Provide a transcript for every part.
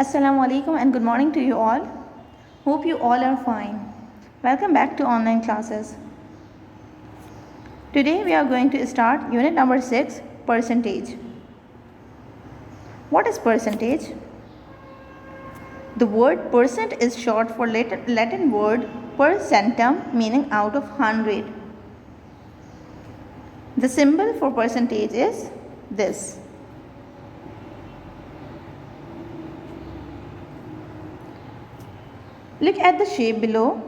Assalamu alaikum and good morning to you all. Hope you all are fine. Welcome back to online classes. Today we are going to start unit number 6, percentage. What is percentage? The word percent is short for Latin word per centum, meaning out of 100. The symbol for percentage is this. Look at the shape below.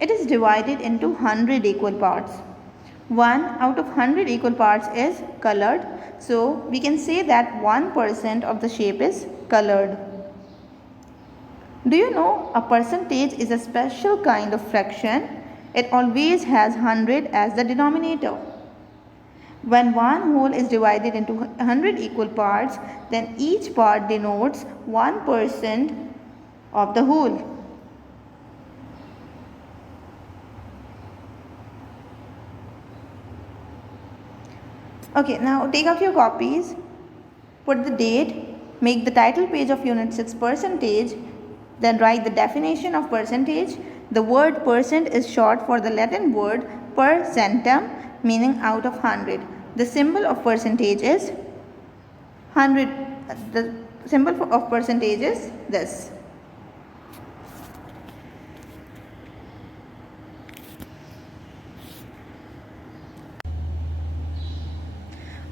It is divided into 100 equal parts. 1 out of 100 equal parts is colored. So we can say that 1% of the shape is colored. Do you know a percentage is a special kind of fraction? It always has 100 as the denominator. When one whole is divided into 100 equal parts, then each part denotes 1% of the whole. Okay, now take out your copies, put the date, make the title page of unit 6 percentage, then write the definition of percentage. The word percent is short for the Latin word per centum, meaning out of 100. The symbol of percentage is 100. The symbol of percentage is this.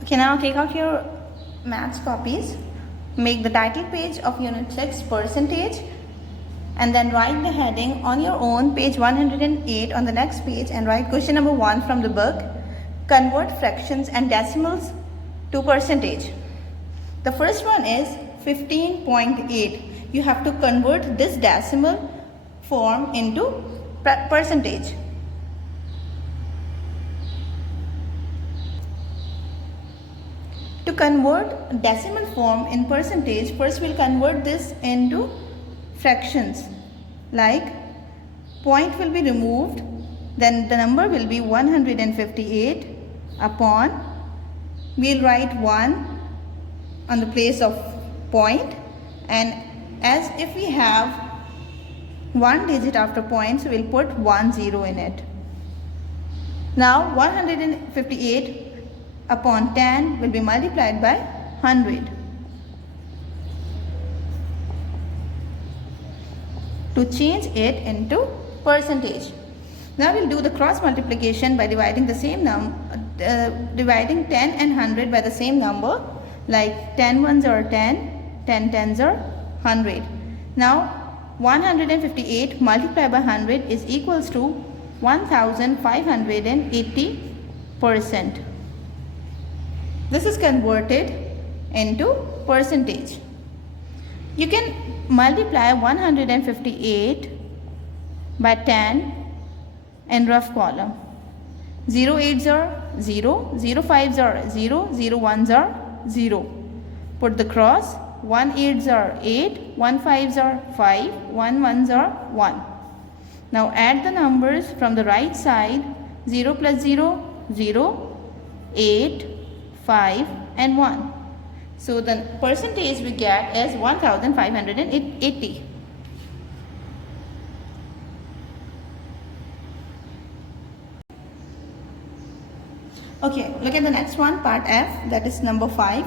Okay, now take out your maths copies, make the title page of unit 6 percentage, and then write the heading on your own, page 108 on the next page, and write question number 1 from the book. Convert fractions and decimals to percentage. The first one is 15.8. You have to convert this decimal form into percentage. To convert decimal form in percentage, first we'll convert this into fractions. Like point will be removed, then the number will be 158 upon, we'll write 1 on the place of point, and as if we have one digit after point, so we'll put 10 in it. Now 158 upon 10 will be multiplied by 100. To change it into percentage. Now we'll do the cross multiplication by dividing the same dividing 10 and 100 by the same number, like 10 ones are 10, 10 tens are 100. Now 158 multiplied by 100 is equals to 1580%. This is converted into percentage. You can multiply 158 by 10 in rough column. 0 8s are 0, 0 5s are 0, 0 1s are 0. Put the cross. 1 8s are 8, 1 5s are 5, 1 1s are 1. Now add the numbers from the right side. 0 plus 0, 0, 8, 5 and 1. So the percentage we get is 1580. Okay, look at the next one, part F, that is number 5.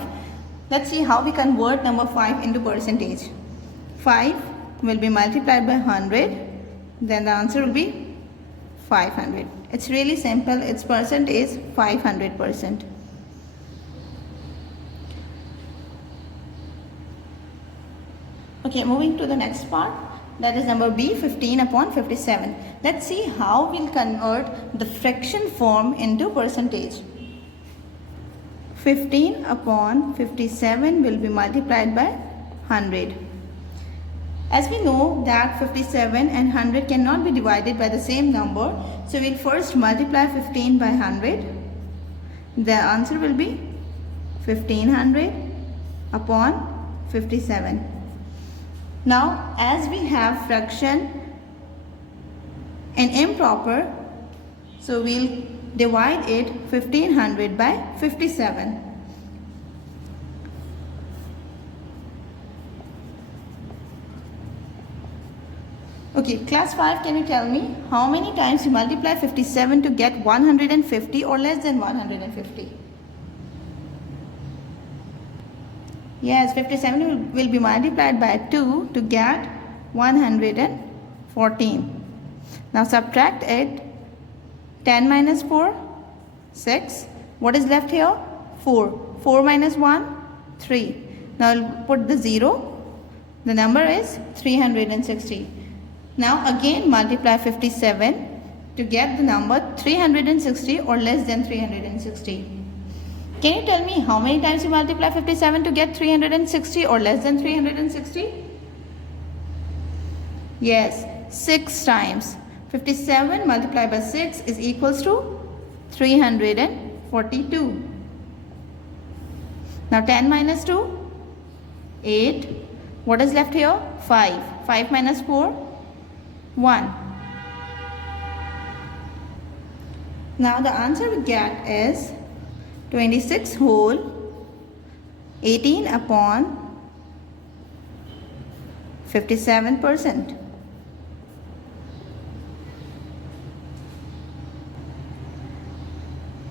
Let's see how we convert number 5 into percentage. 5 will be multiplied by 100, then the answer will be 500. It's really simple. Its percent is 500%. Okay, moving to the next part, that is number B, 15 upon 57. Let's see how we'll convert the fraction form into percentage. 15 upon 57 will be multiplied by 100. As we know that 57 and 100 cannot be divided by the same number, so we'll first multiply 15 by 100. The answer will be 1500 upon 57. Now, as we have fraction and improper, so we'll divide it 1500 by 57. Okay, class 5, can you tell me how many times you multiply 57 to get 150 or less than 150? Yes, 57 will be multiplied by 2 to get 114. Now subtract it. 10 minus 4, 6. What is left here? 4. 4 minus 1, 3. Now I'll put the 0. The number is 360. Now again multiply 57 to get the number 360 or less than 360. Can you tell me how many times you multiply 57 to get 360 or less than 360? Yes, 6 times. 57 multiplied by 6 is equals to 342. Now 10 minus 2, 8. What is left here? 5. 5 minus 4, 1. Now the answer we get is 26 whole 18 upon 57%.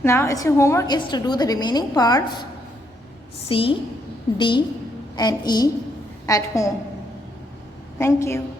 Now it's your homework is to do the remaining parts C, D and E at home. Thank you.